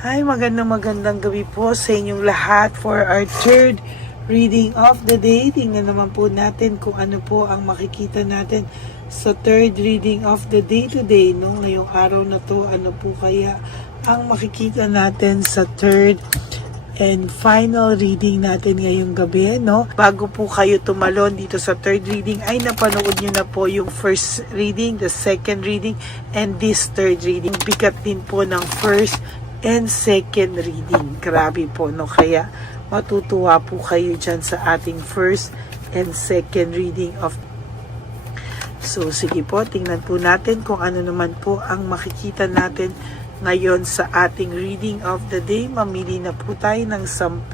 Hi, magandang gabi po sa inyong lahat for our third reading of the day. Tingnan naman po natin kung ano po ang makikita natin sa third reading of the day today. No? Ngayong araw na to, ano po kaya ang makikita natin sa third and final reading natin ngayong gabi, no? Bago po kayo tumalon dito sa third reading, ay napanood nyo na po yung first reading, the second reading, and this third reading. Bigat din po ng first and second reading. Grabe po, no? Kaya matutuwa po kayo dyan sa ating first and second reading of. So, sige po, tingnan po natin kung ano naman po ang makikita natin ngayon sa ating reading of the day. Mamili na po tayo ng 10.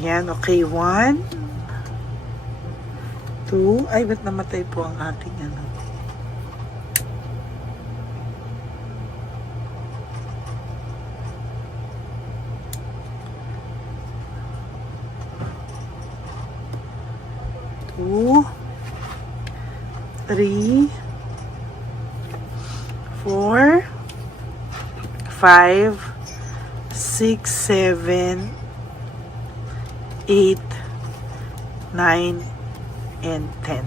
Yan, okay. 1, 2, ay, ba't namatay po ang ating ano? 2, 3, 4, 5, 6, 7, 8, 9, and 10.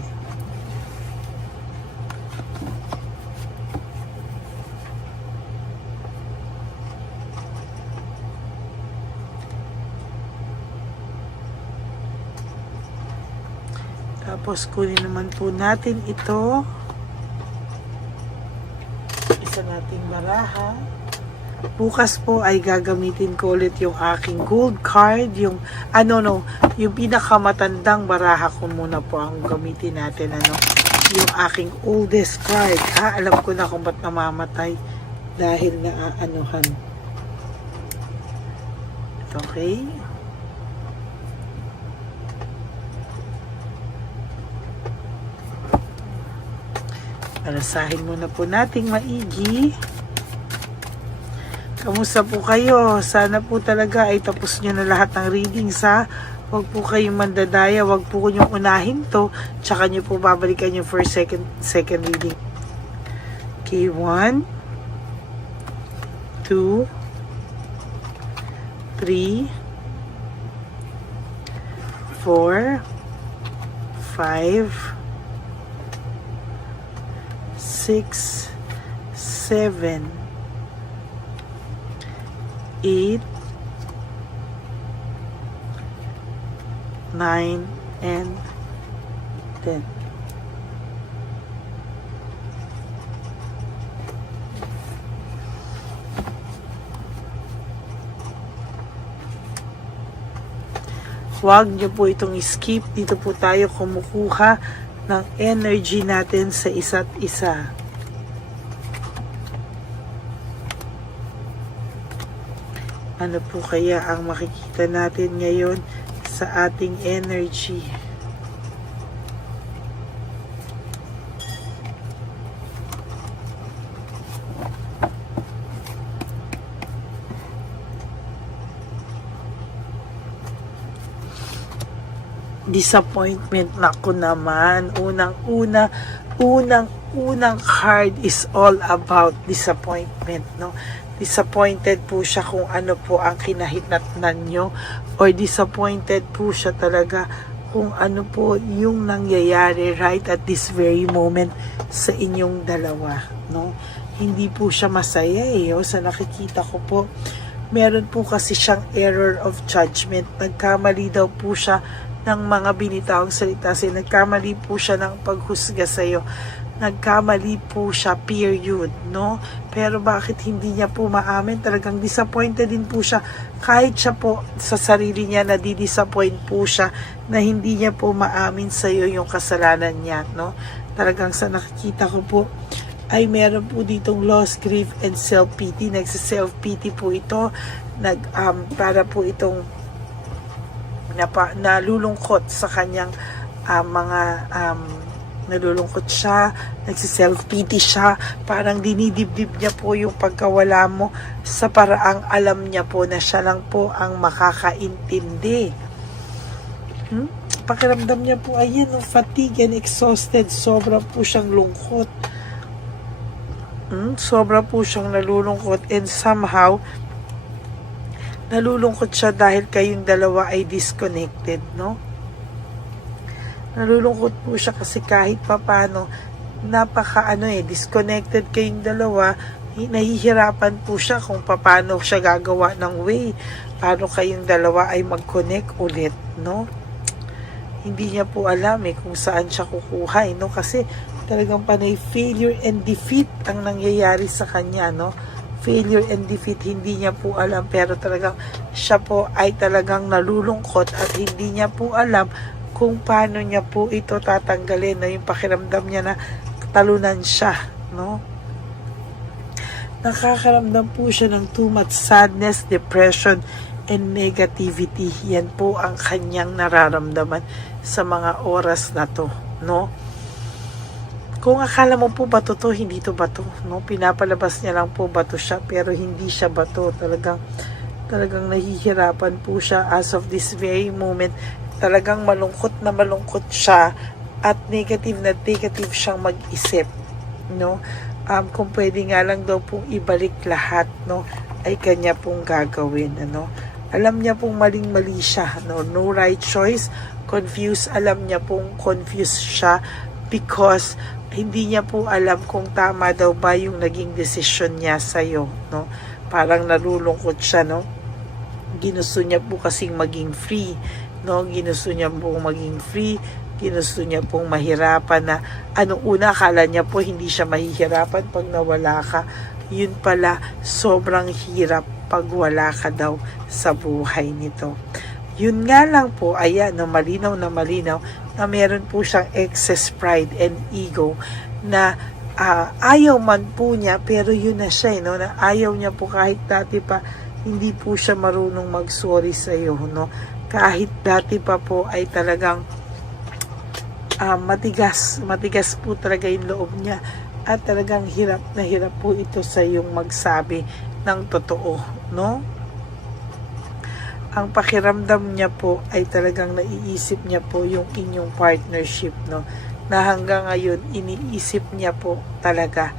Tapos kunin naman po natin ito. Isa nating baraha. Bukas po ay gagamitin ko ulit yung aking gold card. Yung yung pinakamatandang baraha ko muna po ang gamitin natin. Yung aking oldest card. Alam ko na kung ba't namamatay. Dahil naaanuhan. Okay. Alasahin muna po nating maigi. Kamusta po kayo? Sana po talaga ay tapos nyo na lahat ng readings, ha? Huwag po kayong mandadaya. Huwag po kanyong unahin to. Tsaka nyo po babalikan yung first, second reading. Okay, 1, 2, 3, 4, 5, 6, 7, 8, 9, and 10. Huwag niyo po itong skip. Dito po tayo kumukuha ng energy natin sa isa't isa. Ano po kaya ang makikita natin ngayon sa ating energy? Disappointment na ko naman. Unang card is all about disappointment, no? Disappointed po siya kung ano po ang kinahinatnan nyo, or disappointed po siya talaga kung ano po yung nangyayari right at this very moment sa inyong dalawa, no? Hindi po siya masaya sa nakikita ko po. Meron po kasi siyang error of judgment. Nagkamali daw po siya ng mga binitawang salita. Nagkamali po siya ng paghusga sa'yo. Nagkamali po siya, period, no? Pero bakit hindi niya po maamin? Talagang disappointed din po siya. Kahit siya po sa sarili niya, nadi-disappoint po siya na hindi niya po maamin sa'yo yung kasalanan niya, no? Talagang sa nakikita ko po, ay meron po ditong loss, grief, and self-pity. Nagsa-self-pity po ito. Para po itong nalulungkot sa kanyang nalulungkot siya, nagsi-self-pity siya, parang dinidibdib niya po yung pagkawala mo sa paraang alam niya po na siya lang po ang makakaintindi. Pakiramdam niya po, ayan, fatigue and exhausted, sobra po siyang lungkot. Sobra po siyang nalulungkot, and somehow nalulungkot siya dahil kayong dalawa ay disconnected, no? Nalulungkot po siya kasi kahit papano disconnected kayong dalawa. Nahihirapan po siya kung paano siya gagawa ng way paano kayong dalawa ay mag-connect ulit, no? Hindi niya po alam kung saan siya kukuha, no? Kasi talagang panay failure and defeat ang nangyayari sa kanya, no? Failure and defeat, hindi niya po alam, pero talagang siya po ay talagang nalulungkot at hindi niya po alam kung paano niya po ito tatanggalin, no? Yung pakiramdam niya na talunan siya, no? Nakakaramdam po siya ng too much sadness, depression, and negativity. Yan po ang kanyang nararamdaman sa mga oras na to, no? Kung akala mo po bato to, hindi to bato, no? Pinapalabas niya lang po bato siya, pero hindi siya bato. Talagang nahihirapan po siya as of this very moment. Talagang malungkot na malungkot siya at negative na negative siyang mag-isip, no? Kung pwede nga lang daw pong ibalik lahat, no, ay kanya pong gagawin, ano? Alam niya pong maling-mali siya, no? No right choice, confused. Alam niya pong confused siya because hindi niya po alam kung tama daw ba yung naging decision niya sa'yo, no? Parang nalulungkot siya, no? Ginusto niya po kasing maging free, no? Ginusto niya pong maging free, ginusto niya pong mahirapan na una akala niya po hindi siya mahihirapan pag nawala ka. Yun pala, sobrang hirap pag wala ka daw sa buhay nito. Yun nga lang po, ayan, malinaw na meron po siyang excess pride and ego na ayaw man po niya, pero yun na siya, no? Na ayaw niya po kahit dati pa, hindi po siya marunong mag-sorry sa iyo, no? Kahit dati pa po ay talagang matigas po talaga yung loob niya at talagang hirap po ito sa yung magsabi ng totoo, no? Ang pakiramdam niya po ay talagang naiisip niya po yung inyong partnership, no? Na hanggang ngayon iniisip niya po talaga,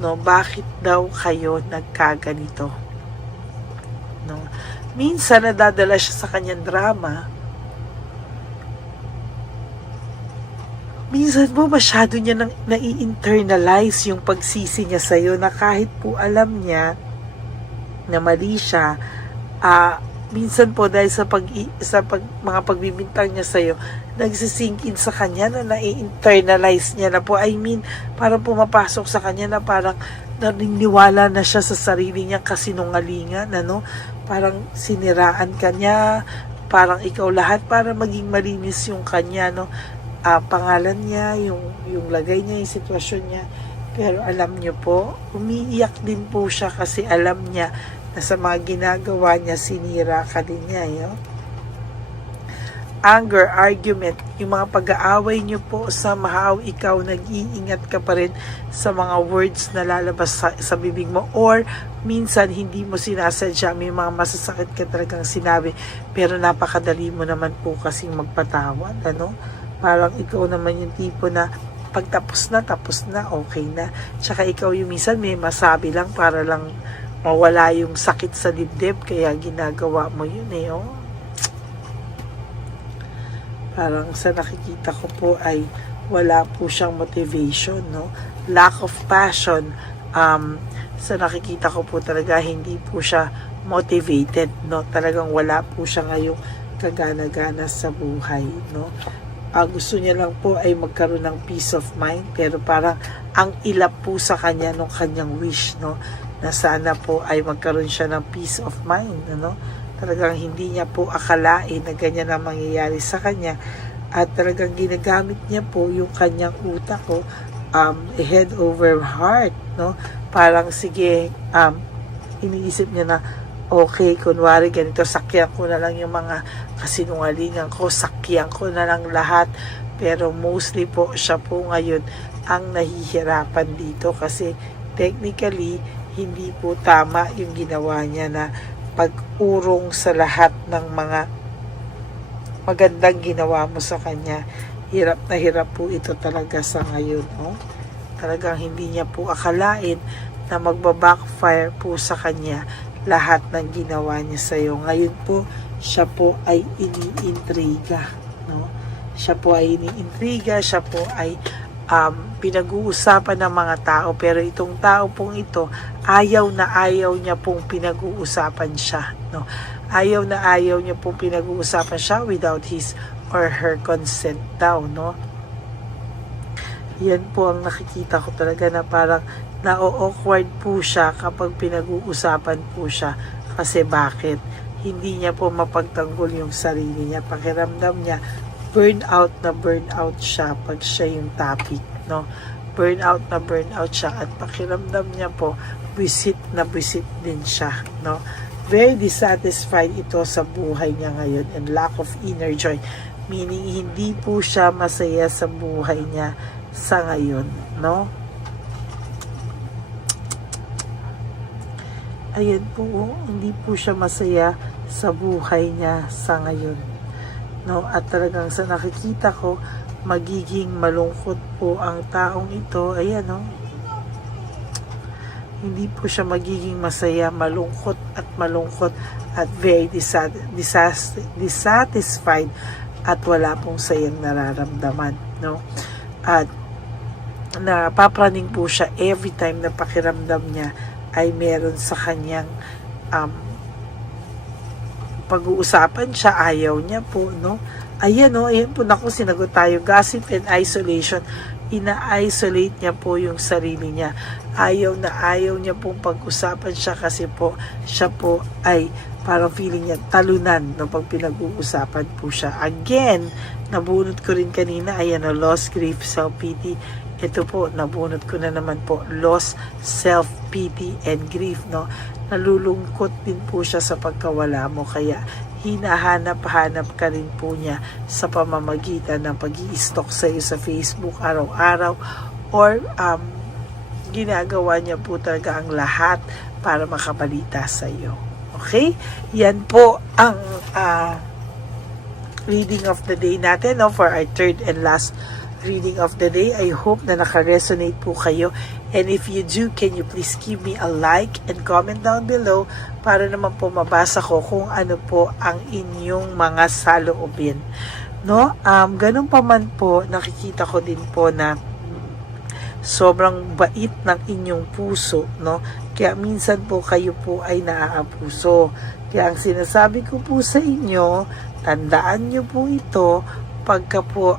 no? Bakit daw kayo nagkaganito, no? Minsan nadadala siya sa kanyang drama. Minsan po masyado niya nai-internalize yung pagsisi niya sa'yo na kahit po alam niya na mali siya, minsan po dahil sa mga pagbibintang niya sa'yo, nagsisink in sa kanya na nai-internalize niya na po. I mean, parang pumapasok sa kanya na parang naniniwala na siya sa sarili niya kasinungalingan, ano? Parang siniraan ka niya, parang ikaw lahat para maging malinis yung kanya, no? Pangalan niya, yung lagay niya, yung sitwasyon niya. Pero alam niyo po, umiiyak din po siya kasi alam niya na sa mga ginagawa niya, sinira ka din niya. Yo? Anger, argument, yung mga pag-aaway niyo po, somehow ikaw nag-iingat ka pa rin sa mga words na lalabas sa bibig mo, or minsan hindi mo sinasadya, may mga masasakit ka talagang sinabi, pero napakadali mo naman po kasing magpatawad, ano? Parang ikaw naman yung tipo na pag tapos na, okay na. Tsaka ikaw yung minsan may masabi lang para lang mawala yung sakit sa dibdib, kaya ginagawa mo yun, oh. Parang sa nakikita ko po ay wala po siyang motivation, no? Lack of passion. Sa nakikita ko po talaga hindi po siya motivated, no? Talagang wala po siya ngayong kagana-gana sa buhay, no? Gusto niya lang po ay magkaroon ng peace of mind, pero parang ang ilap po sa kanya nung kanyang wish, no? Na sana po ay magkaroon siya ng peace of mind, ano? Talagang hindi niya po akalain na ganyan ang mangyayari sa kanya, at talagang ginagamit niya po yung kanyang utak ko, head over heart, no? Parang sige, iniisip niya na okay, kunwari ganito, sakyan ko na lang yung mga kasinungalingan ko, sakyan ko na lang lahat. Pero mostly po, siya po ngayon ang nahihirapan dito kasi technically, hindi po tama yung ginawa niya na pag-urong sa lahat ng mga magandang ginawa mo sa kanya. Hirap na hirap po ito talaga sa ngayon, no? Talagang hindi niya po akalain na magbabackfire po sa kanya lahat ng ginawa niya sa iyo. Ngayon po, siya po ay iniintriga, no? Siya po ay iniintriga, siya po ay pinag-uusapan ng mga tao, pero itong tao pong ito, ayaw na ayaw niya pong pinag-uusapan siya, no? Ayaw na ayaw niya pong pinag-uusapan siya without his or her consent daw, no? Yan po ang nakikita ko talaga, na parang na-awkward po siya kapag pinag-uusapan po siya. Kasi bakit? Hindi niya po mapagtanggol yung sarili niya. Pakiramdam niya, burnout na burnout siya pag siya yung topic, no? Burnout na burnout siya, at pakiramdam niya po, visit na visit din siya, no? Very dissatisfied ito sa buhay niya ngayon, and lack of inner joy. Meaning, hindi po siya masaya sa buhay niya sa ngayon, no? Ayan po, hindi po siya masaya sa buhay niya sa ngayon, no? At talagang sa nakikita ko, magiging malungkot po ang taong ito. Ayan, no? Hindi po siya magiging masaya, malungkot at very dissatisfied, at wala pong sayang nararamdaman, no? At napapraning po siya every time na pakiramdam niya ay meron sa kanyang pag-uusapan siya, ayaw niya po, no? Ayan, no? Ayan po, naku, sinagot tayo. Gossip and isolation. Ina-isolate niya po yung sarili niya. Ayaw na ayaw niya pong pag-usapan siya, kasi po siya po ay parang feeling niya talunan, no, pag pinag-uusapan po siya. Again, nabunot ko rin kanina, ayan, no, loss, grief, self-pity. Ito po, nabunot ko na naman po, loss, self-pity, and grief, no? Nalulungkot din po siya sa pagkawala mo, kaya hinahanap-hanap ka rin po niya sa pamamagitan ng pag-i-stalk sa iyo sa Facebook araw-araw, or ginagawa niya po talaga ang lahat para makabalita sa iyo. Okay? Yan po ang reading of the day natin, no, for our third and last reading of the day. I hope na naka-resonate po kayo. And if you do, can you please give me a like and comment down below para naman po mabasa ko kung ano po ang inyong mga saloobin. No? Ganun pa man po, nakikita ko din po na sobrang bait ng inyong puso, no? Kaya minsan po kayo po ay naaabuso. Kaya ang sinasabi ko po sa inyo, tandaan nyo po ito pagka po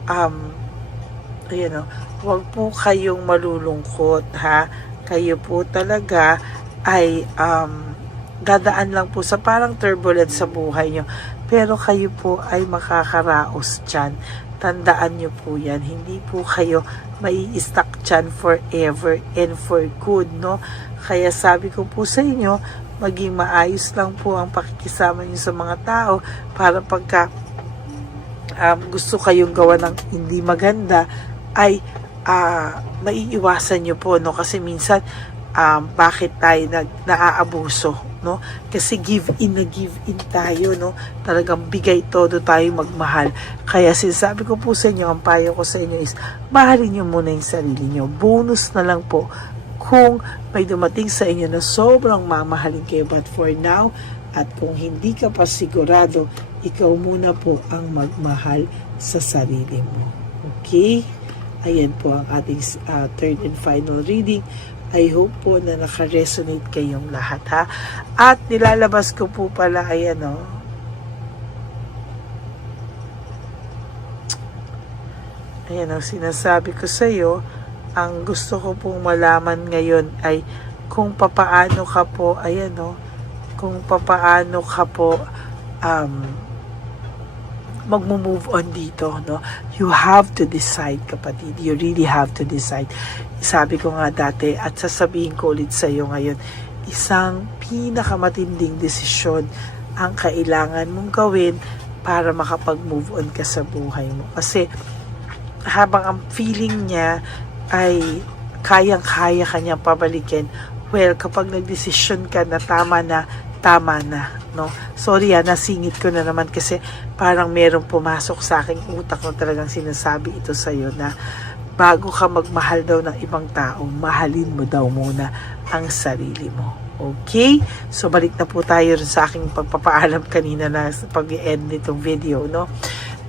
ayan, no? Huwag po kayong malulungkot, ha? Kayo po talaga ay dadaan lang po sa parang turbulence sa buhay nyo, pero kayo po ay makakaraos dyan. Tandaan nyo po yan. Hindi po kayo mai-stuck dyan forever and for good, no? Kaya sabi ko po sa inyo, maging maayos lang po ang pakikisama nyo sa mga tao, para pagka gusto kayong gawa ng hindi maganda, ay maiiwasan nyo po, no? Kasi minsan bakit tayo naaabuso, no? Kasi give in tayo, no? Talagang bigay todo tayo magmahal. Kaya sinasabi ko po sa inyo, ang payo ko sa inyo is, mahalin nyo muna yung sarili nyo. Bonus na lang po kung may dumating sa inyo na sobrang mamahalin kayo. But for now, at kung hindi ka pa sigurado, ikaw muna po ang magmahal sa sarili mo. Okay? Ayan po ang ating third and final reading. I hope po na naka-resonate kayong lahat, ha. At nilalabas ko po pala, ayan, o. Ayan ang sinasabi ko sa iyo. Ang gusto ko pong malaman ngayon ay kung papaano ka po, ayan, o. Kung papaano ka po mag-move on dito, no? You have to decide, kapatid. You really have to decide. Sabi ko nga dati, at sasabihin ko ulit sa iyo ngayon, isang pinakamatinding desisyon ang kailangan mong gawin para makapag-move on ka sa buhay mo. Kasi habang ang feeling niya ay kayang-kaya kanyang pabalikin, well, kapag nagdesisyon ka na tama na, no? Sorry, nasingit ko na naman kasi parang merong pumasok sa aking utak na talagang sinasabi ito sa iyo na bago ka magmahal daw ng ibang tao, mahalin mo daw muna ang sarili mo. Okay? So, balik na po tayo sa aking pagpapaalam kanina na pag-end nitong video, no?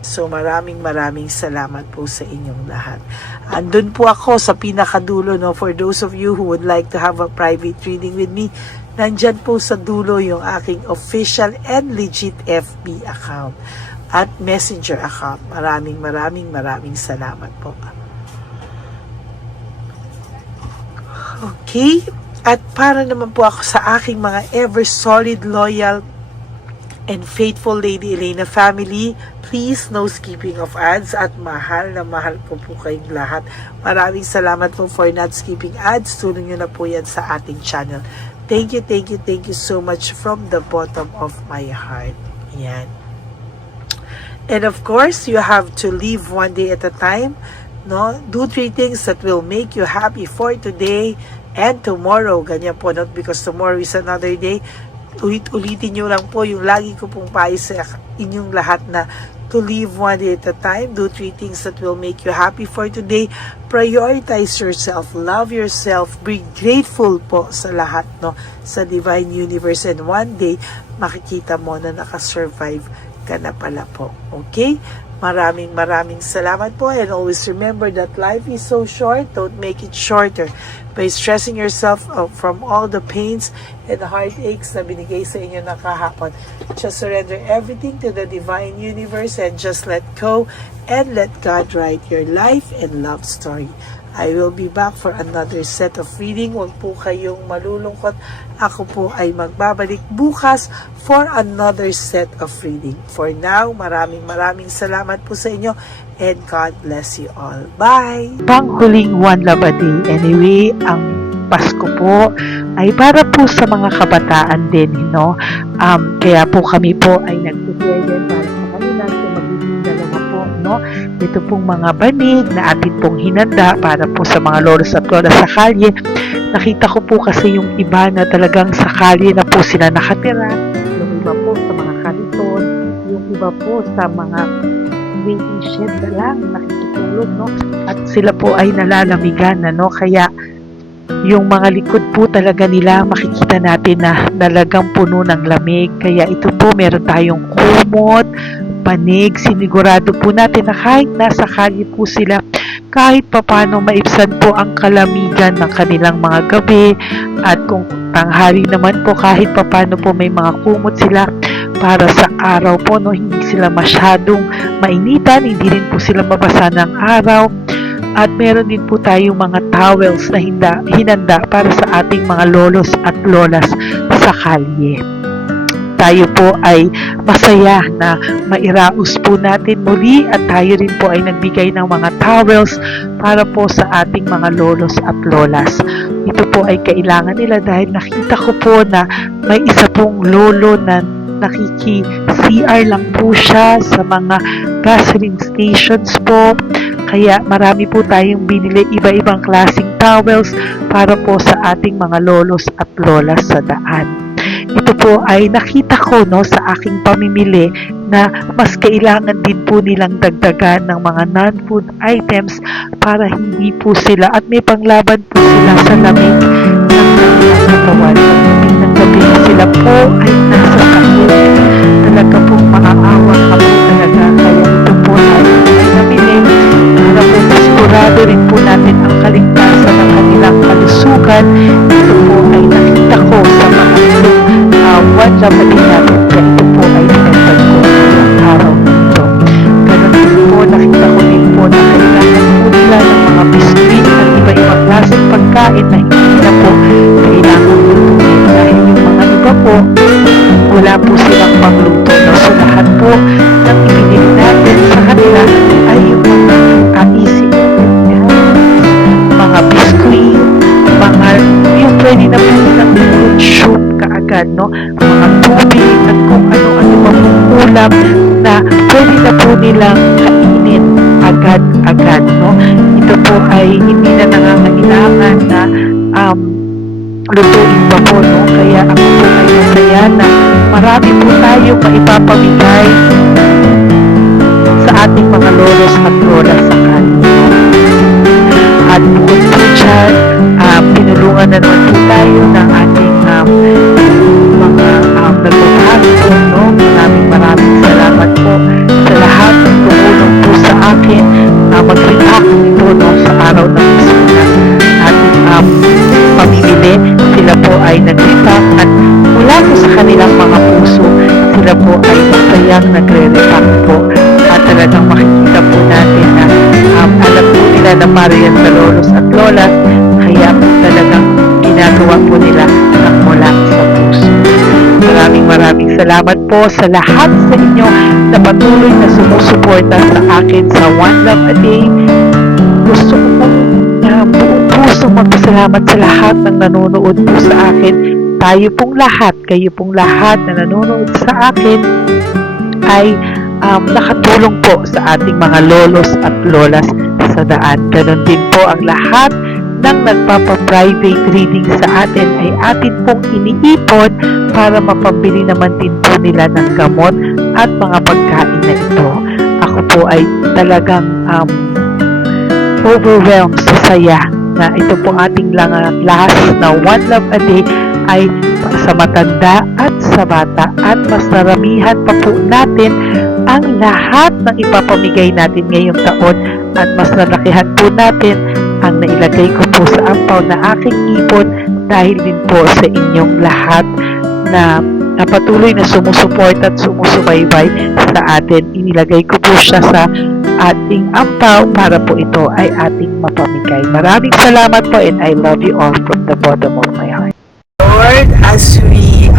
So, maraming salamat po sa inyong lahat. Andun po ako sa pinakadulo, no? For those of you who would like to have a private reading with me, nandyan po sa dulo yung aking official and legit FB account at messenger account. Maraming salamat po. Okay? At para naman po ako sa aking mga ever solid, loyal, and faithful Lady Elena family, please no skipping of ads at mahal na mahal ko po kayong lahat. Maraming salamat po for not skipping ads. Tulong nyo na po yan sa ating channel. Thank you so much from the bottom of my heart. Yan. And of course, you have to live one day at a time. No? Do 3 things that will make you happy for today and tomorrow. Ganyan po, not because tomorrow is another day. Ulitin nyo lang po yung lagi ko pong payo sa inyong lahat na to live one day at a time. Do 3 things that will make you happy for today. Prioritize yourself. Love yourself. Be grateful po sa lahat, no, sa Divine Universe. And one day, makikita mo na nakasurvive ka na pala po. Okay? Maraming salamat po. And always remember that life is so short. Don't make it shorter by stressing yourself from all the pains and heartaches na binigay sa inyo na kahapon. Just surrender everything to the Divine Universe and just let go and let God write your life and love story. I will be back for another set of reading. Huwag po kayong malulungkot. Ako po ay magbabalik bukas for another set of reading. For now, maraming salamat po sa inyo and God bless you all. Bye! Panghuling One Love a Day. Anyway, ang Pasko po ay para po sa mga kabataan din, no? Kaya po kami po ay nag-prepare din para sa kanila. So, magiging dalawa po, no? Ito pong mga banig na atin pong hinanda para po sa mga lolos at lola sa kalye. Nakita ko po kasi yung iba na talagang sa kalye na po sila nakatira. Yung iba po sa mga kariton. Yung iba po sa mga waiting shed na lang nakikitulog, no? At sila po ay nalalamigan, no? Kaya yung mga likod po talaga nila makikita natin na talagang puno ng lamig. Kaya ito po meron tayong kumot, panig. Sinigurado po natin na kahit nasa kalye po sila, kahit papano maibsan po ang kalamigan ng kanilang mga gabi. At kung tanghali naman po, kahit papano po may mga kumot sila para sa araw po, no, hindi sila masyadong mainitan, hindi rin po sila mabasa ng araw. At meron din po tayong mga towels na hinanda para sa ating mga lolos at lolas sa kalye. Tayo po ay masaya na mairaos po natin muli at tayo rin po ay nagbigay ng mga towels para po sa ating mga lolos at lolas. Ito po ay kailangan nila dahil nakita ko po na may isa pong lolo na nakiki-CR lang po siya sa mga gasoline stations po. Kaya marami po tayong binili iba-ibang klaseng towels para po sa ating mga lolos at lolas sa daan. Ito po ay nakita ko, no, sa aking pamimili na mas kailangan din po nilang dagdagan ng mga non-food items para hindi po sila at may panglaban po sila sa lamig ng kanilang katawan. Pagdating ng gabi sila po ay nasa kahit talaga pong maaawa ka po talaga. Kaya ito po ay nabili para po sigurado rin po natin ang kaligtasan ng kanilang kalusugan. Ito po ay nakita ko sa mga One Love a Day natin. Kaya ito po ay pinagpag ko ng araw nito. Ganun din po, nakita ko din po na kailangan po nila ng mga biscuit at iba-ibang klaseng pagkain na hindi na po kailangan lutuin. Dahil yung mga iba po, wala po silang pangluto. No? So lahat po ng ibinili natin sa kanila ay yung mga easy mga biscuit, mga yung pwede na po nilang fruit soup kaagad, no? Mga tubig at kung ano-ano pa pong ulam na pwede na po nilang kainin agad-agad, no? Ito po ay hindi na nangangailangan na lutuin pa po, no? Kaya ako po ay masaya na marami po tayo maipapamigay sa ating mga lolos at lola sa kanila. tulungan na naman po tayo ng ating mga nagpapahalo, no? Maraming salamat po sa lahat ng tumulong po sa akin mag-react ito, no, sa araw ng mismo na ating pamimili. Sila po ay nag-react at mula po sa kanilang mga puso, sila po ay masayang nagre-react po. At talagang makikita po natin na alam po nila na Marian sa lolos at lolas, kaya talagang ginagawa po nila ang mula sa puso. Maraming salamat po sa lahat sa inyo na patuloy na sumusuporta sa akin sa One Love a Day. Gusto ko po na buong puso magpasalamat sa lahat ng nanonood po sa akin. Tayo pong lahat, kayo pong lahat na nanonood sa akin ay nakatulong po sa ating mga lolos at lolas sa daan. Ganon din po ang lahat ng nagpapa-private reading sa atin ay atin pong iniipon para mapambili naman din po nila ng gamot at mga pagkain na ito. Ako po ay talagang overwhelmed sa saya na ito po ating last na One Love a Day ay sa matanda at sa bata at mas naramihan pa po natin ang lahat ng ipapamigay natin ngayong taon at mas nalakihan po natin ang nailagay ko po sa ampaw na aking ipon dahil din po sa inyong lahat na patuloy na sumusuport at sumusubaybay sa atin. Inilagay ko po siya sa ating ampaw para po ito ay ating mapamigay. Maraming salamat po and I love you all from the bottom of my heart. Lord, as we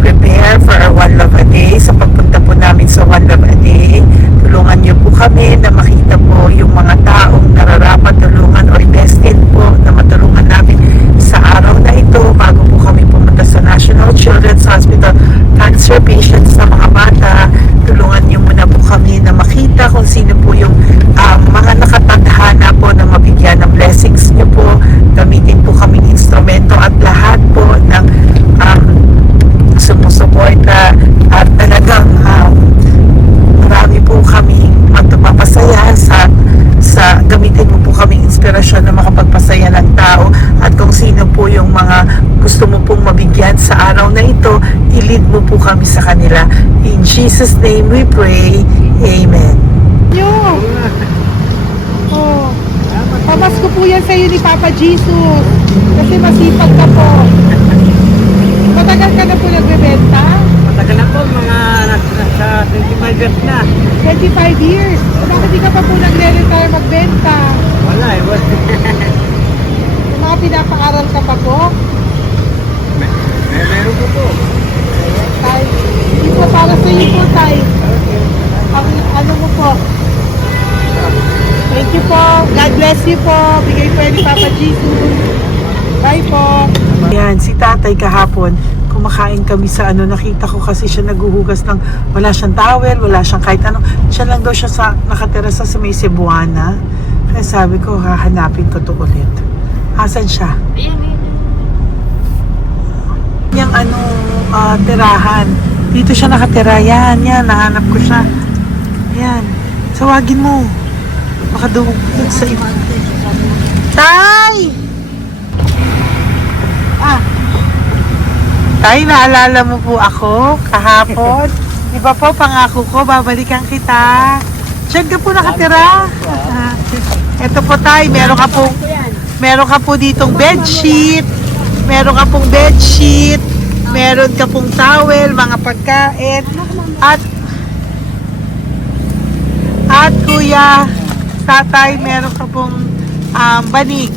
prepare for our One Love a Day, sa pagpunta po namin sa One Love a Day, tulungan niyo po kami na makita po yung mga taong nararapat tulungan or destined po na matulungan namin sa araw na ito bago po kami pumunta sa National Children's Hospital cancer patients na mga bata. Tulungan niyo muna po kami na makita kung sino po yung mga nakatadhana po na mabigyan ng blessings niyo po. Gamitin po kaming instrumento at lahat po ng sumusuporta at talagang marami po kami magpapasaya sa gamitin mo po kaming inspirasyon na makapagpasaya ng tao at kung sino po yung mga gusto mo pong mabigyan sa araw na ito, i-lead mo po kami sa kanila. In Jesus' name we pray. Amen. Oh, pamasko po yan sa'yo ni Papa Jesus kasi masipag ka po. Matagal ka na po nagbebenta? Matagal na po, mga nasa 25 years na. 25 years. Bakit di ka pa po nagre-retire magbenta? Wala eh. Mga pinapaaral ka pa po? Meron ko po. Tay, hindi po para sa iyo po, Tay. Ang ano mo po? Thank you po. God bless you po. Bigay po yan ni Papa Jesus. Bye po. Yan, si tatay kahapon, kumakain kami sa nakita ko kasi siya naguhugas ng, wala siyang towel, wala siyang kahit ano. Siya lang daw siya nakatira sa may Cebuana. Kaya sabi ko, hahanapin ko to ulit. Asan siya? Yung tirahan. Dito siya nakatira. Yan, nahanap ko siya. Yan. Tawagin mo. Baka doon sa iba. Tay! Tay, naalala mo po ako kahapon? Di ba po, pangako ko, babalikan kita. Diyan ka po nakatira. Ito po, Tay, meron ka po ditong bedsheet. Meron ka pong bedsheet. Meron ka pong towel, mga pagkain. At kuya, tatay, meron ka pong banig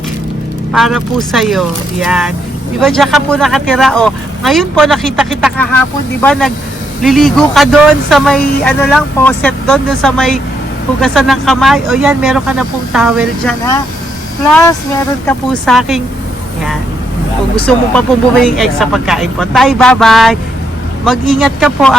para po sa'yo. Yan. Di ba dyan ka po nakatira? O, ngayon po nakita kita kahapon, di ba nagliligo ka doon sa may faucet doon sa may hugasan ng kamay. O yan, meron ka na pong towel dyan, ha? Plus, meron ka po sa aking, yan. Kung gusto mo pa pong bumili ng extra pagkain po. Tay, bye-bye. Mag-ingat ka po,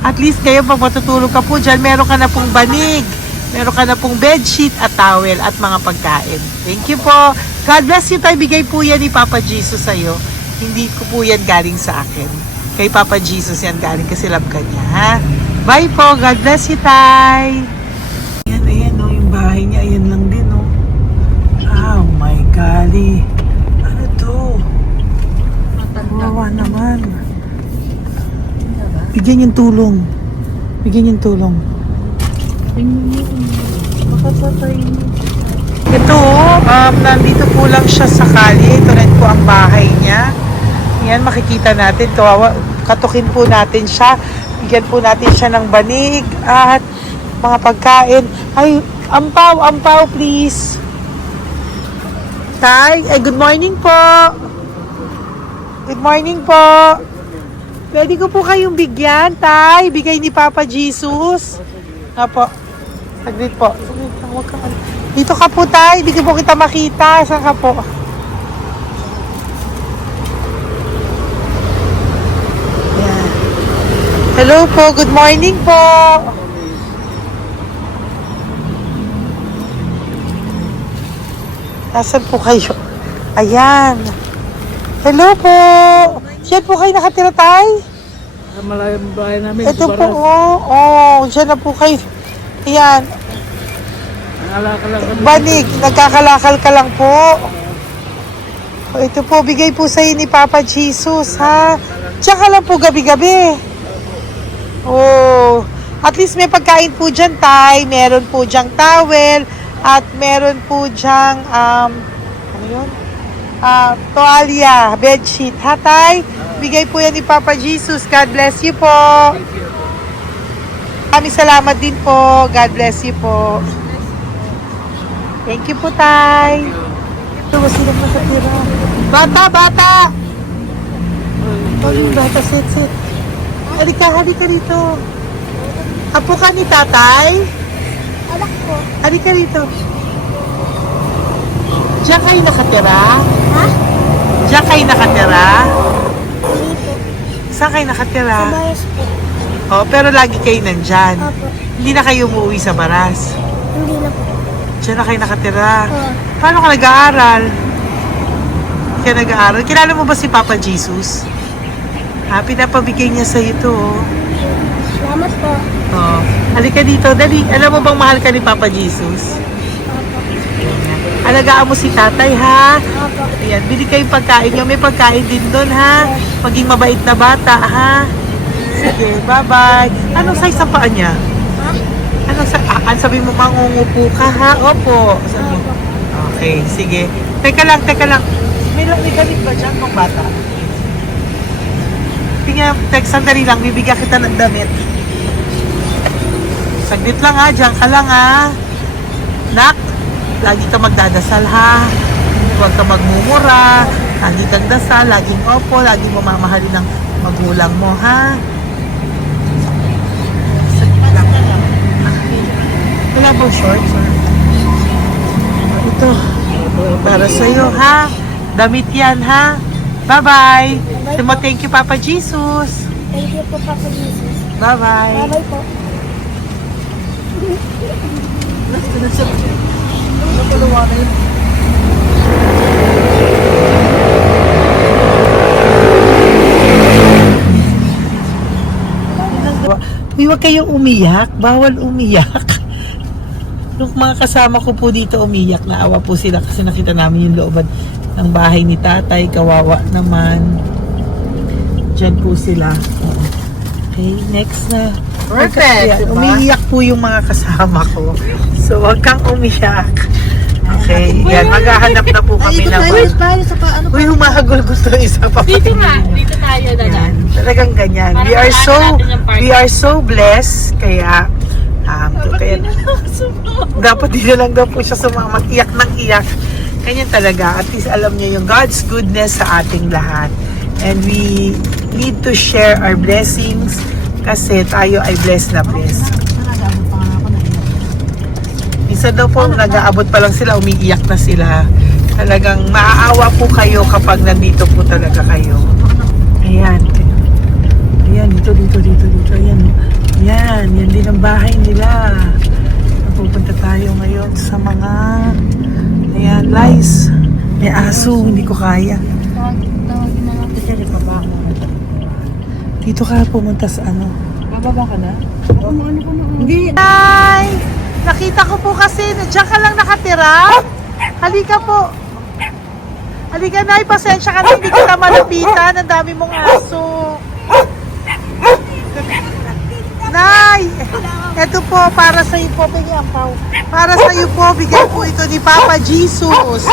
At least kayo, pag matutulog ka po dyan, meron ka na pong banig. Meron ka na pong bedsheet at towel at mga pagkain. Thank you po. God bless you, Tay. Bigay po yan ni Papa Jesus sa'yo. Hindi ko po yan galing sa akin. Kay Papa Jesus yan galing kasi love ka niya, ha? Bye po. God bless you, Tay. Ayan, yung bahay niya. Ayan lang din, Oh my golly. Ano naman. Bigyan yung tulong. Bigyan yung tulong. Ito, nandito po lang siya sa kalye. Ito rin po ang bahay niya. Yan, makikita natin. Katukin po natin siya. Bigyan po natin siya ng banig at mga pagkain. Ay, ampaw, please. Tay, good morning po. Good morning po. Pwede ko po kayong bigyan, Tay. Bigay ni Papa Jesus. Apo. Saglit po. Saglit lang, huwag ka. Dito ka po, Tay. Hindi ko po kita makita. Saan ka po? Yan. Hello po. Good morning po. Nasaan po kayo? Ayan. Hello po. Diyan po kayo nakatira, Tay? Malayang bahay namin. Ito po, diyan na po kayo. Ayan. Nangalakal lang kami. Banig, nagkakalakal ka lang po. O, ito po, bigay po sa'yo ni Papa Jesus, ha? Diyan ka lang po gabi-gabi. Oh, at least may pagkain po dyan, Tay. Meron po diyang towel. At meron po diyang, ano yun? Toalya, bedsheet. Ha, Tay? Bigay po yan ni Papa Jesus. God bless you po. Maraming salamat din po. God bless you po. Thank you po, Tay. Ito, silang nakatira. Bata! Oh, yung bata, sit. Halika dito. Apo ka ni Tatay? Anak ko. Halika rito. Diyan kayo nakatira? Ha? Diyan kayo nakatira? Dito. Saan kayo nakatira? Bayas po. Oh, pero lagi kayo nandyan. Opo. Hindi na kayo umuwi sa Baras. Hindi na po. Diyan na kayo nakatira. Oo. Paano ka nag-aaral? Hindi ka nag-aaral? Kilala mo ba si Papa Jesus? Ha, pinapabigay niya sa'yo ito, oh. Salamat po. Oh. Halika dito, dali. Alam mo bang mahal ka ni Papa Jesus? Opo. Alagaan mo si Tatay, ha? Opo. Ayan, bili kayong pagkain nyo. May pagkain din doon, ha? Maging mabait na bata, ha? Sige, bye-bye. Anong size ang paa niya? Ha? Anong sabi mo, mangungupo ka, ha? Opo. Sabi mo. Okay, sige. Teka lang. May gamit ba dyan pang bata? Tingnan, sandali lang. Bibigyan kita ng damit. Saglit lang, ha? Diyan ka lang, ha? Nak, lagi ka magdadasal, ha? Huwag ka magmumura. Lagi kang dasal, laging opo, laging mamamahalin ng magulang mo, ha? Saglit lang. Wala bang shorts, ha? Ito. Para sa'yo, ha? Damit yan, ha? Bye-bye. Thank you, Papa Jesus. Thank you po, Papa Jesus. Bye-bye. Bye-bye po. Huwag kayong umiyak. Bawal umiyak. Nung mga kasama ko po dito umiyak, naawa po sila kasi nakita namin yung looban ng bahay ni Tatay. Kawawa naman. Diyan po sila. Okay, next na. Perfect, diba? Umiiyak po yung mga kasama ko. So, huwag kang umiyak. Okay, yan. Maghahanap na po kami ng... tayo sa paano? Uy, humahagol gusto isa pa. Dito tayo na lang. Talagang ganyan. We are so blessed. Kaya, dapat di na lang daw po siya sumama. Iyak ng iyak. Ganyan talaga. At least alam niyo yung God's goodness sa ating lahat. And we need to share our blessings kasi tayo ay blessed na blessed. Minsan daw po, nag-aabot pa lang sila, umiiyak na sila. Talagang maaawa po kayo kapag nandito po talaga kayo. Ayan. Ayan, dito. Ayan. Yan din ang bahay nila. Pupunta tayo ngayon sa mga... Ayan, lice. May aso, hindi ko kaya. Tawagin na natin siya, baba ko. Dito ka pumunta sa ano? Bababa ka na? Hindi. Hi! Nakita ko po kasi, diyan ka lang nakatira. Halika po. Halika, Nay, pasensya ka na, hindi kita malapitan. Ang dami mong aso. Nay, eto po, para sa iyo po, bigyan po. Para sa iyo po, bigyan po ito ni Papa Jesus.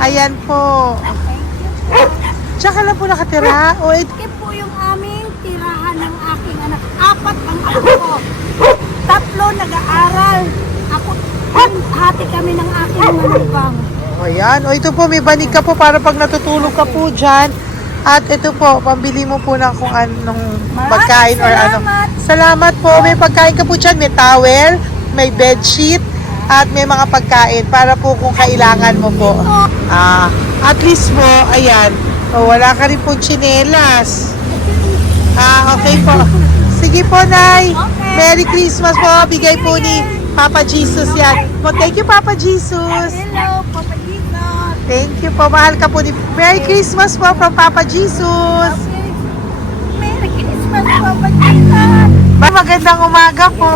Ayan po. Tsaka lang po nakatira. O, ito. Ito po yung aming tirahan ng aking anak. 4 ang anak ko. 3 nag-aaral. Ako, hati kami ng aking manugang. Ayan. O, ito po, may banig ka po para pag natutulog ka po dyan. At ito po, pambili mo po ng kung anong pagkain or ano. Salamat po. May pagkain ka po dyan. May towel, may bedsheet, at may mga pagkain para po kung kailangan mo po. At least po, ayan. O, wala ka rin po tsinelas. Okay po. Sige po, Nay. Merry Christmas po. Bigay po ni Papa Jesus yan. Thank you, Papa Jesus. Hello, Papa Jesus. Thank you po. Mahal ka po ni... Merry Christmas po from Papa Jesus. Merry Christmas, Papa Jesus. Magandang umaga po.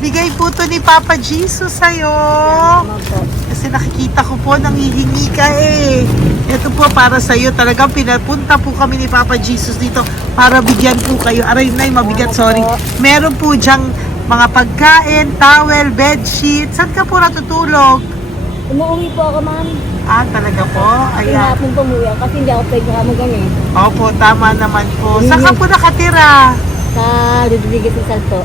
Bigay po to ni Papa Jesus sa'yo. Kasi nakikita ko po, nangihingi ka eh. Ito po para sa'yo. Talagang pinapunta po kami ni Papa Jesus dito para bigyan po kayo. Aray, Nay, mabigat, sorry. Meron po dyang mga pagkain, towel, bedsheet. Saan ka po natutulog? Umuwi po ako, ma'am. Talaga po? Ayan. Hapon po umuwi ako kasi hindi ako pwede hamagan eh. Opo, tama naman po. Saan ka po nakatira? Sa Rodriguez sa Salto.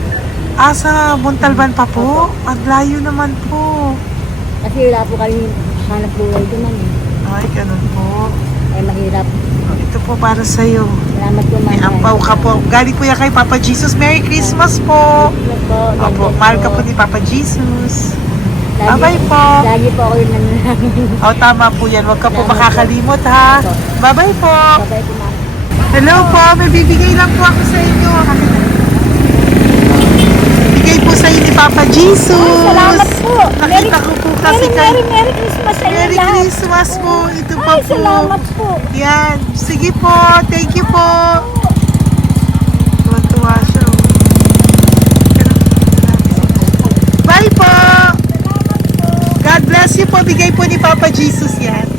Sa Montalban pa po? Ang layo naman po. Kasi wala po kami hanap buhay doon, ma'am. Ay, ganun po. Ay, mahirap. Ito po para sa'yo. Salamat po, ma'am. May ampaw ka po. Galing po yan kay Papa Jesus. Merry Christmas po. Salamat po. Opo, mahal ka po ni Papa Jesus. Lagi- Bye-bye po. Lagi po ako yung nananangin. Tama po yan. Huwag ka po makakalimot, ha? Bye-bye po. Bye-bye po, ma'am. Hello po. May bibigay lang po ako sa inyo. Bigay po sa inyo ni Papa Jesus. Salamat po. Nakita ko po kasi kayo. Merry Christmas sa inyo Merry lahat. Christmas po. Ito pa Ay, po. salamat po. Yan. Sige po. Thank you po. Tuwa-tuwa siya. Bye po. God bless you po. Bigay po ni Papa Jesus yan.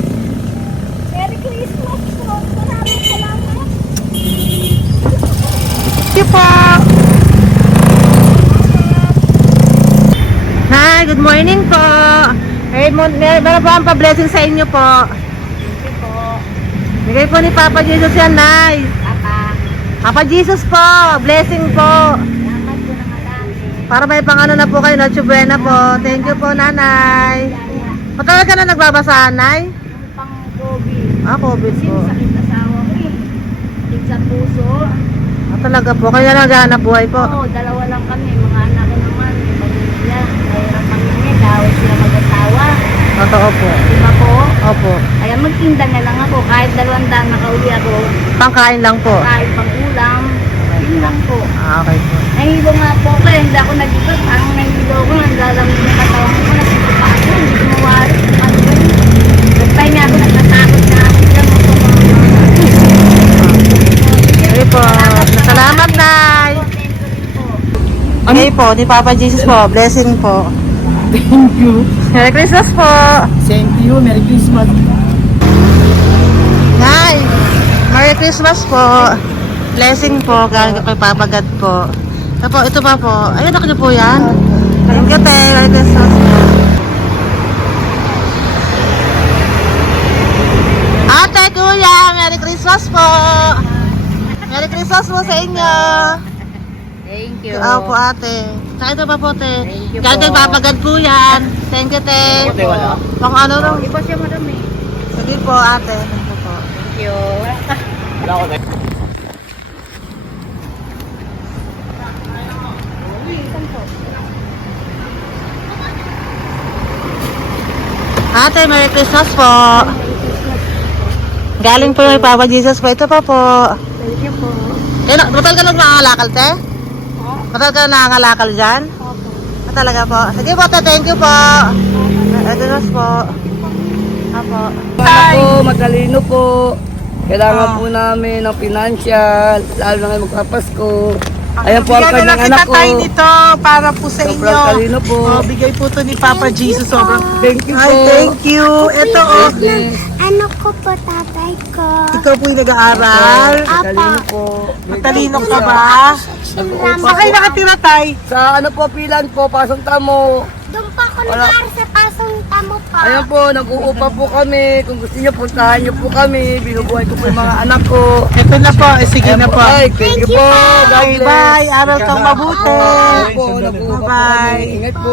Merry Christmas po. Maraming salamat. Thank you po. Hi, good morning po. Meron po ang pa-blessing sa inyo po. Thank you po. Bigay po ni Papa Jesus yan, Nay. Papa. Papa Jesus po, blessing po. Salamat po ng alangin. Para may pangano na po kayo, Noche Buena po. Thank you po, Nanay. Matagal ka na nagbabasahan, Nay? Pang COVID. COVID Kasi po. sakit asawa ko eh. Sakit sa puso. Talaga po, kaya naghahanap buhay po. Oo, 2 lang kami. Mga anak ko naman. May pamilya. Mahirap kami niya. Dawit sila mag-asawa. Totoo po. Diba po? Opo. Kaya magtinda na lang ako. Kahit 200 nakauwi ako. Pangkain lang po. Kahit pang ulam. Yun lang po. Okay po. Nahilo nga po ako. Hindi ako nag-iba. Parang nahilo ako. Naglalamig na katawan ko. Nagsipa ako. Hindi ko mawari. Ano ba yun? Nagpahinga ako. Nagtatakot na ako. Diyan mo po mga Okay po. Salamat, Nay. Okay po, ni Papa Jesus po. Blessing po. Thank you. Merry Christmas po. Same to you. Merry Christmas. Nay, Merry Christmas po. Blessing po, galing kay Papa God po. Ito pa po. Ayun, ako niyo po yan. Thank you, te. Merry Christmas po. Ate, kuya, Merry Christmas po. Merry Christmas po sa inyo. Thank you. Po, ate. Saka ito pa po, te. Thank you Galing kay po. Papa God po yan. Thank you, te. Ate, wala. Pang ano lang. Iba siya, madam eh. Sige po, ate. Thank you po. Thank you. Wala ko. Ate, Merry Christmas po. Galing po kay Papa Jesus po. Ito pa po. Thank you po. Batal ka nangangalakal, te? Batal ka nangangalakal dyan? Talaga po. Sige po, te. Thank you po. Merry Christmas po. Apo. Anak ko, matalino po. Kailangan po namin ng financial, lalo na ngayon magpapasko. Ayan po ang Bigyan na lang kanyang kita anak ko. tayo nito para po sa inyo. Sobrang talino po. Oh, bigay po to ni Papa Jesus. Sobrang. Thank you Ay, po. thank you. Ito oh. Ano ko po tatay ko? Ikaw po yung nag-aaral. Talino po. Matalino ka ba? Saan kayo nakatira, tay? Sa ano po, pilan po, pasong tamo. Doon pa ako nag-aaral sa pasong tamo pa. Ayan po, nag-uupa po kami. Kung gusto niyo, puntahan niyo po kami. Binubuhay ko po yung mga anak ko. Ito na po. Sige na po. Ay, thank you po. God Bye, bless. bye. Araw kang mabuti. Ayan po, nag-uupa po Bye-bye. kami. Ingat po.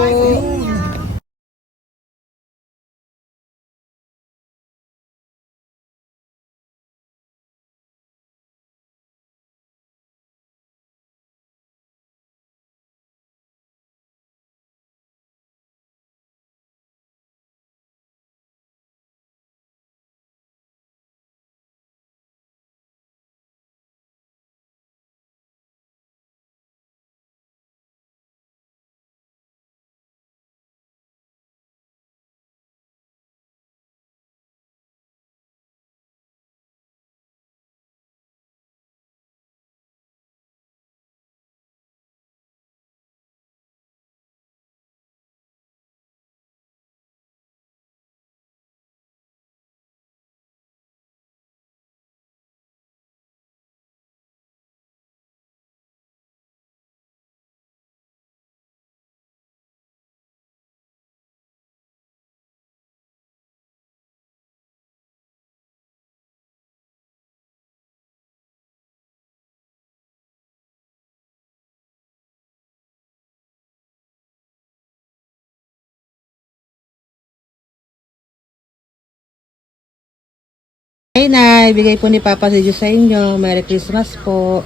Ay, Nay, bigay po ni Papa si Diyos sa inyo. Merry Christmas po.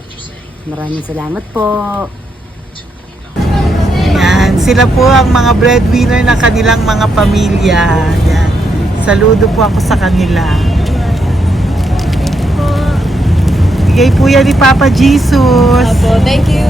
Maraming salamat po. Yan. Sila po ang mga breadwinner ng kanilang mga pamilya. Yan. Saludo po ako sa kanila. Bigay po yan ni Papa Jesus. Thank you.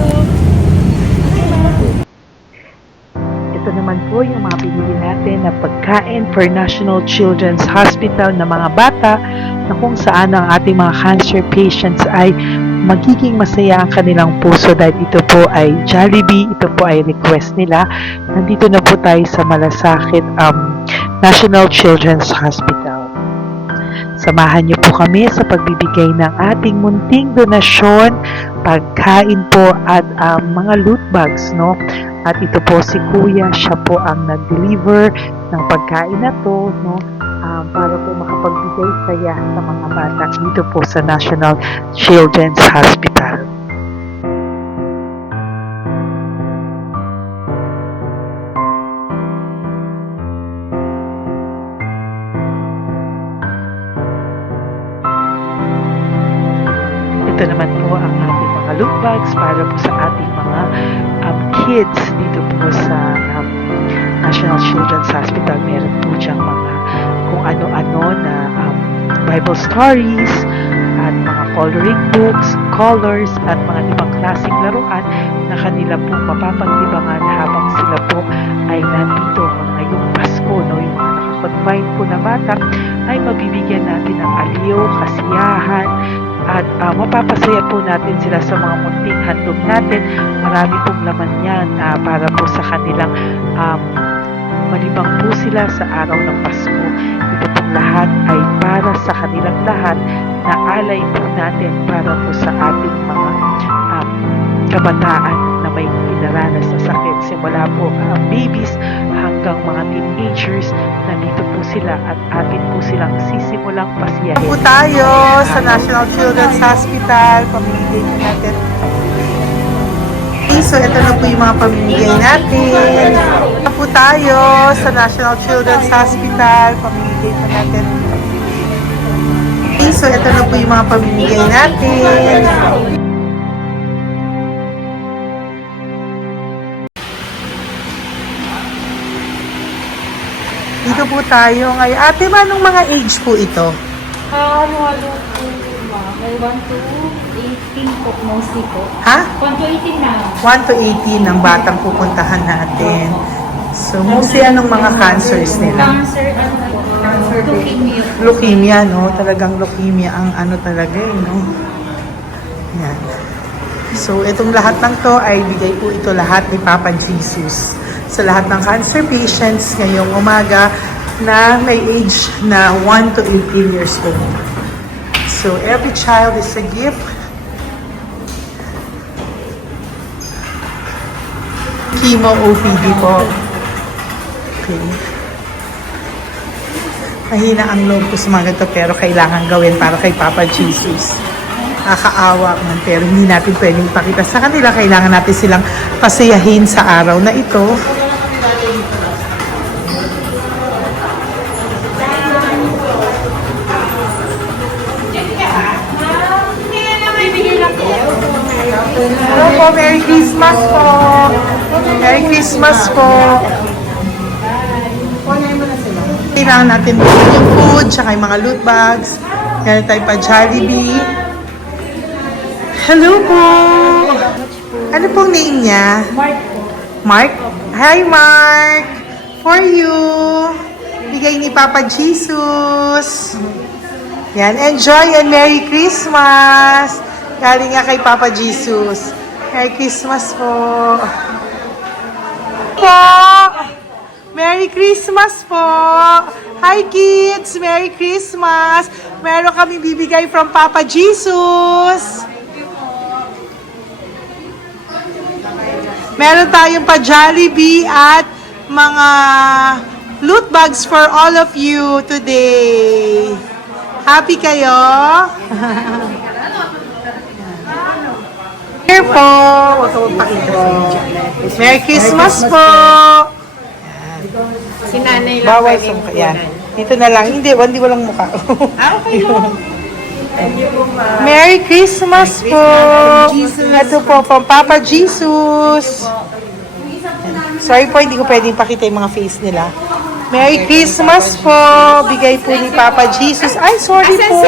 Ito naman po yung mga pinili natin na pagkain for National Children's Hospital na mga bata na kung saan ang ating mga cancer patients ay magiging masaya ang kanilang puso dahil ito po ay Jollibee, ito po ay request nila. Nandito na po tayo sa Malasakit National Children's Hospital. Samahan niyo po kami sa pagbibigay ng ating munting donasyon, pagkain po at mga loot bags, no? At ito po si Kuya, siya po ang nag-deliver ng pagkain na to, no? Para po makapagbigay saya sa mga bata dito po sa National Children's Hospital. Ito naman po ang ating mga loot bags para po sa ating mga kids dito po sa National Children's Hospital. Meron po diyang mga kung ano-ano na Bible stories at mga coloring books, colors at mga ibang klaseng laruan na kanila po mapapagdibangan habang sila po ay nandito ngayong Pasko, no? Yung mga nakakonfine po na bata ay mabibigyan natin ng aliw, kasiyahan, at mapapasaya po natin sila sa mga munting handog natin. Marami pong laman yan para po sa kanilang malibang po sila sa araw ng Pasko. Ito pong lahat ay para sa kanilang lahat na alay po natin para po sa ating mga kabataan na may pinaranas na sakit. Simula po babies hanggang mga teenagers, nandito po sila at atin po silang sisimulang pasiyahin. Po tayo sa National Children's Hospital. Pamimigay po natin. So, ito na po yung mga pamimigay natin. Ito po tayo sa National Children's Hospital. Pamimigay po natin. So, ito na po yung mga pamimigay natin. Dito po tayo ngayon. Ate, anong mga age po ito? Halo-halo po ba? May 1 to 18 po, mostly po. Ha? 1 to 18 na. 1 to 18 ang batang pupuntahan natin. So, mostly anong mga cancers nila? Cancer, ano po? Leukemia. Leukemia, no? Talagang leukemia ang ano talaga, no? Yan. So, itong lahat ng to ay bigay po ito lahat ni Papa Jesus sa lahat ng cancer patients ngayong umaga na may age na 1 to 18 years old. So, every child is a gift. Chemo OPD po. Okay. Mahina ang loob ko sa mga ganito pero kailangan gawin para kay Papa Jesus. Nakakaawa man pero hindi natin pwedeng ipakita sa kanila. Kailangan natin silang pasayahin sa araw na ito. Hello po, Merry Christmas po! Merry Christmas po! Kailangan natin bilhin yung food, tsaka yung mga loot bags. Meron tayo pa Jollibee. Hello po! Ano pong name niya? Mark. Mark? Hi, Mark! For you! Bigay ni Papa Jesus! Yan, enjoy and Merry Christmas! Galing nga kay Papa Jesus. Merry Christmas po! Merry Christmas po! Hi kids! Merry Christmas! Meron kami bibigay from Papa Jesus! Meron tayong pa Jollibee at mga loot bags for all of you today. Happy kayo? Here po! Huwag ka magpakita sa video. Merry Christmas po! Si nanay lang Bawal sa mukha. Yan. Ito na lang. Hindi, walang mukha. Okay lang. Merry Christmas po! Ito po, from Papa Jesus. Sorry po, hindi ko pwedeng pakita yung mga face nila. Merry Christmas po! Bigay po ni Papa Jesus. Ay, sorry po!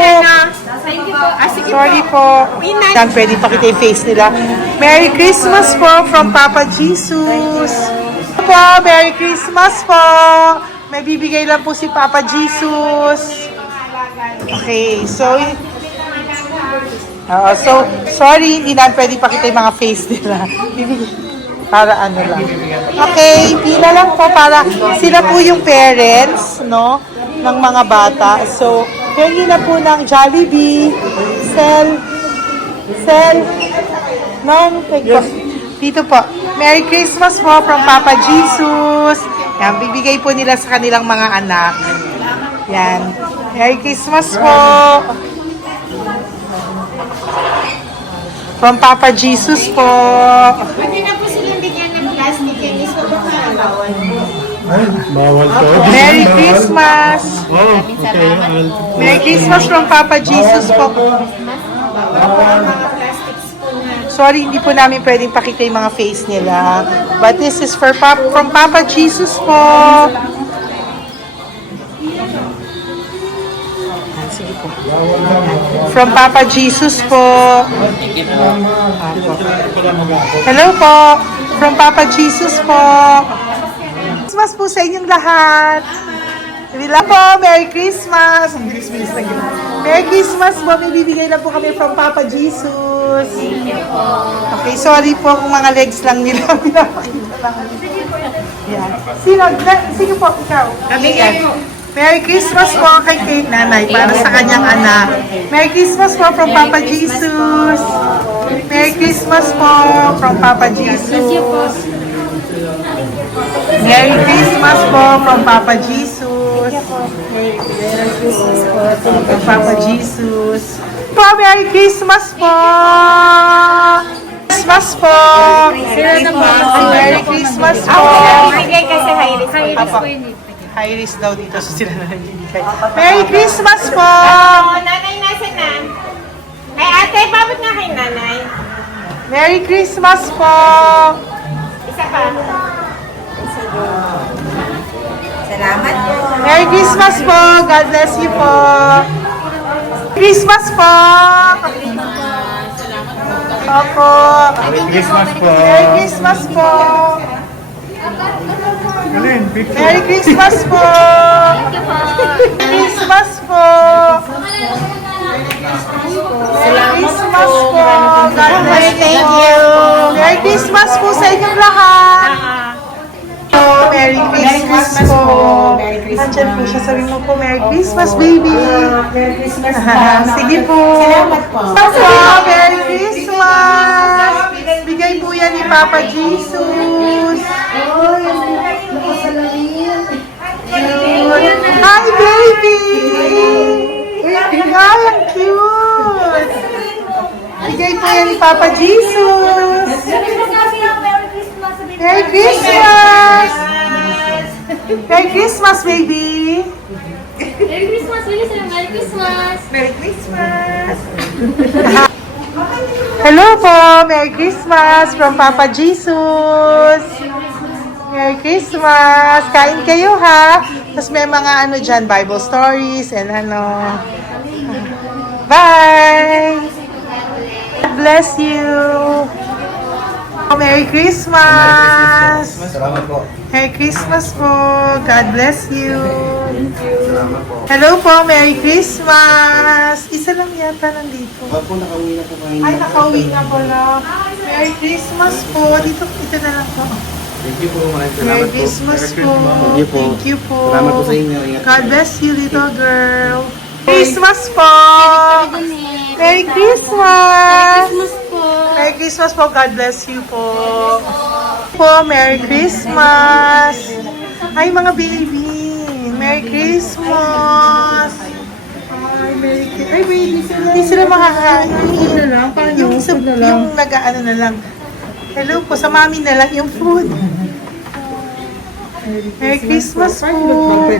Thank you po. Sige Sorry po. Yan, pwedeng pakita yung face nila. Merry Christmas po from Papa Jesus. Po, Merry Christmas po! May bibigay lang po si Papa Jesus. Okay, so sorry, hindi na pwede pakita yung mga face nila. Para ano lang. Okay, pila lang po para sila po yung parents, no, ng mga bata. So, pengi na po ng Jollibee, Sel, dito po. Merry Christmas po from Papa Jesus. Yan, bibigay po nila sa kanilang mga anak. Yan. Merry Christmas po. From Papa Jesus po. Pwede na po silang bigyan ng plastic. Kaya gusto ko bawal. Ay, bawal to. Merry Christmas. Oh, okay. Merry Christmas from Papa Jesus po. Sorry, hindi po namin pwedeng pakita yung mga face nila. But this is from Papa Jesus po. Sige po. From Papa Jesus po. Hello po. From Papa Jesus po. Christmas po sa inyong lahat. Rila po, Merry Christmas. Merry Christmas po. May bibigay na po kami from Papa Jesus. Okay, sorry po kung mga legs lang nila. Pinapakita lang. Yan. Sige po, ikaw. Kabigay mo. Merry Christmas po kay nanay para sa kanyang anak. Merry Christmas po from Papa Jesus. Merry Christmas po from Papa Jesus. Merry Christmas po from Papa Jesus. Merry Christmas po from Papa Jesus. Po, Merry Christmas po. Christmas po. Merry Christmas po. Bigay kasi high-risk. High-risk po yun. High risk daw dito so sila na nagbibigay. Merry Christmas po! Nanay, nasa na? Ay, ate, babot nga kay nanay. Merry Christmas po! Isa pa. Salamat po. Merry Christmas po! God bless you po! Christmas po! Opo! Merry Christmas po. Merry Christmas po! Alin, picture. Merry Christmas po! Merry Christmas po! Merry Christmas po. God bless you. Thank you. Merry Christmas po sa inyong lahat. Merry Christmas po. Nandiyan po siya. Sabi mo po, Merry Christmas, baby. Merry Christmas. Sige po. Salamat po. Merry Christmas. Bigay po yan ni Papa Jesus. Hi, baby. Ay, ang cute. Bigay po yan ni Papa Jesus. Merry Christmas! Merry Christmas, baby! Merry Christmas, Willie. Merry Christmas. Merry Christmas! Hello po! Merry Christmas from Papa Jesus! Merry Christmas! Kain kayo ha! Tapos may mga ano dyan, Bible stories and ano. Bye! God bless you! Merry Christmas! Salamat po. Merry Christmas po! God bless you! Hello po! Merry Christmas! Isa lang yata nandito. Opo, nakauwi na po kayo. Ay, nakauwi na pala. Merry Christmas po! Dito na lang po. Thank you po. Maraming salamat Merry po. Christmas po! Thank you po. Thank you po! Salamat po sa inyo. Ingat God bless you, little girl! Christmas po! Merry Christmas! Merry Christmas po. God bless you po. Merry Christmas. Ay, mga baby. Merry Christmas. Ay, Merry Christmas. Ay, baby. Hindi sila makakain. Yung isa, yung nag-ano na lang. Hello po, sa mami na lang yung food. Merry Christmas po.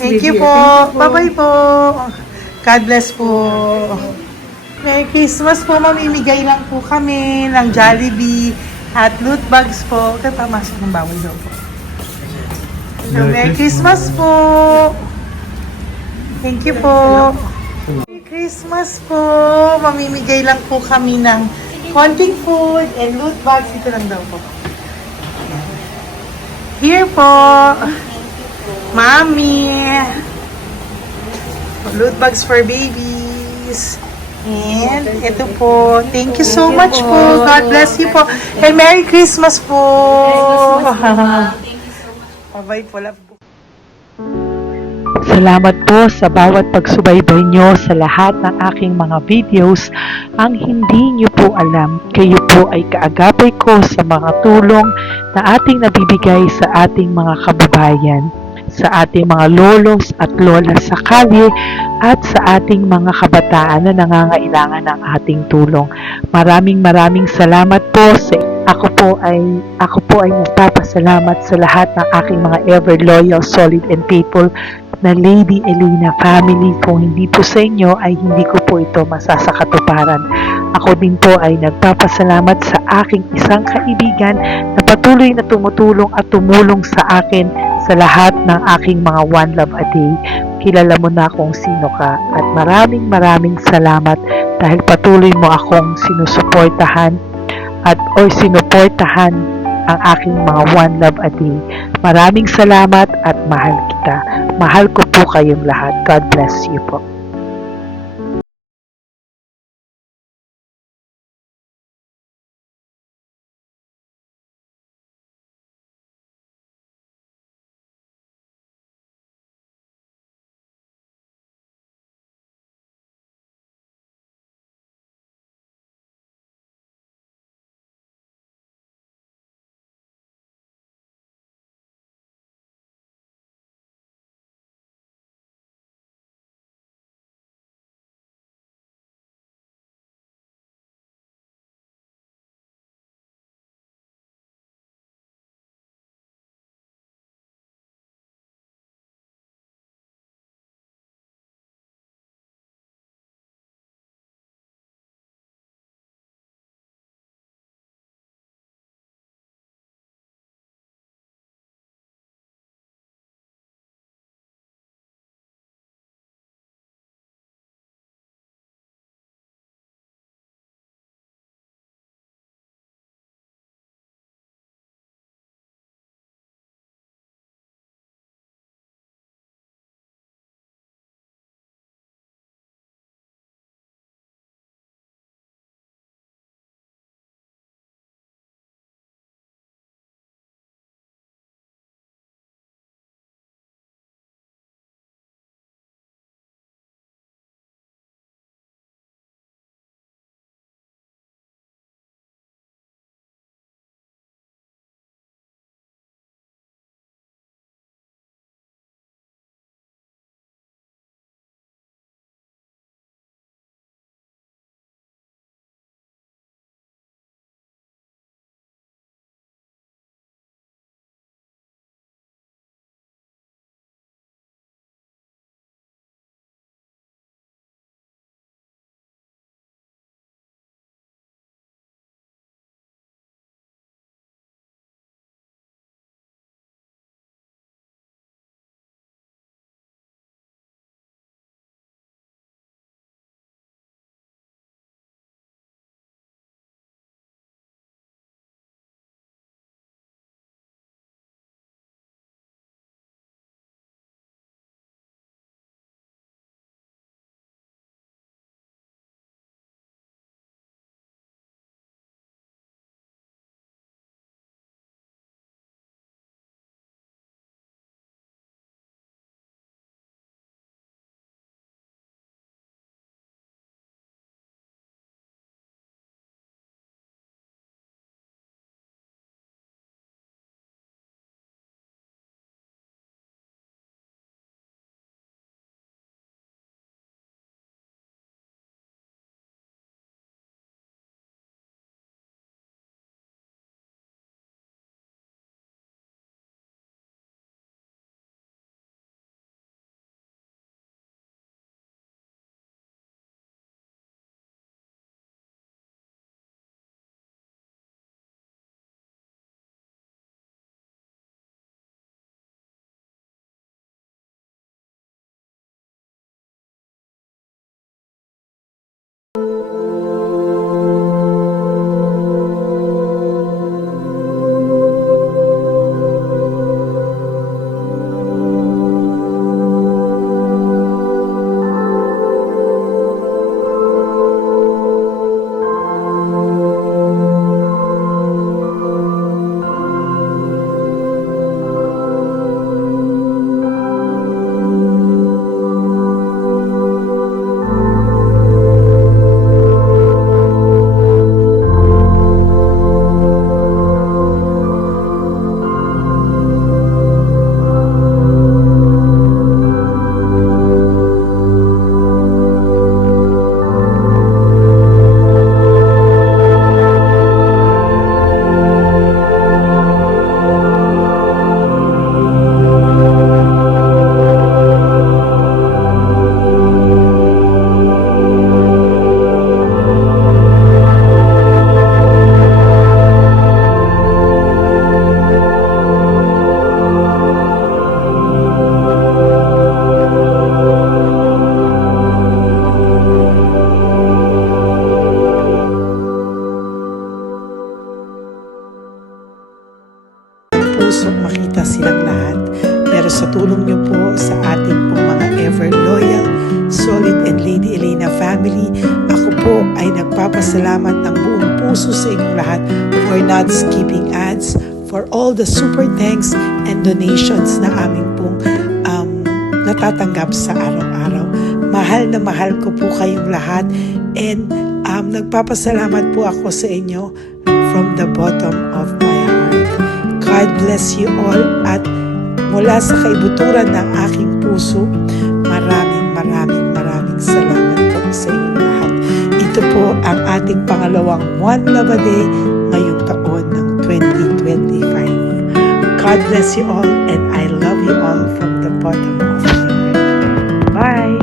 Thank you po. Bye-bye po. God bless po. Merry Christmas po. Mamimigay lang po kami ng Jollibee at loot bags po. Kaya pamasok ng bawal daw po. So, Merry Christmas po. Thank you po. Merry Christmas po. Mamimigay lang po kami ng konting food and loot bags. Ito lang daw po. Here po. Mommy. Loot bags for babies. And ito po. Thank you so much po. God bless you po. And Merry Christmas po. Bye po. Love po. Salamat po sa bawat pagsubaybay nyo sa lahat ng aking mga videos. Ang hindi nyo po alam, kayo po ay kaagapay ko sa mga tulong na ating nabibigay sa ating mga kababayan, sa ating mga lolos at lola sa kalye, at sa ating mga kabataan na nangangailangan ng ating tulong. Maraming salamat po sa ako po ay nagpapasalamat sa lahat ng aking mga ever loyal, solid and faithful na Lady Elena family. Kung hindi po sa inyo ay hindi ko po ito masasakatuparan. Ako din po ay nagpapasalamat sa aking isang kaibigan na patuloy na tumutulong at tumulong sa akin sa lahat ng aking mga One Love a Day. Kilala mo na kung sino ka at maraming salamat dahil patuloy mo akong sinusuportahan or sinuportahan ang aking mga One Love a Day. Maraming salamat at mahal kita. Mahal ko po kayong lahat. God bless you po. nagpapasalamat ng buong puso sa inyong lahat for not skipping ads, for all the super thanks and donations na aming pong natatanggap sa araw-araw. Mahal na mahal ko po kayong lahat, and nagpapasalamat po ako sa inyo from the bottom of my heart. God bless you all, at mula sa kaibuturan ng aking puso, maraming salamat po sa inyong lahat. Ito po ang ating pangalawang One Love a Day ngayong taon ng 2025. God bless you all, and I love you all from the bottom of my heart. Bye!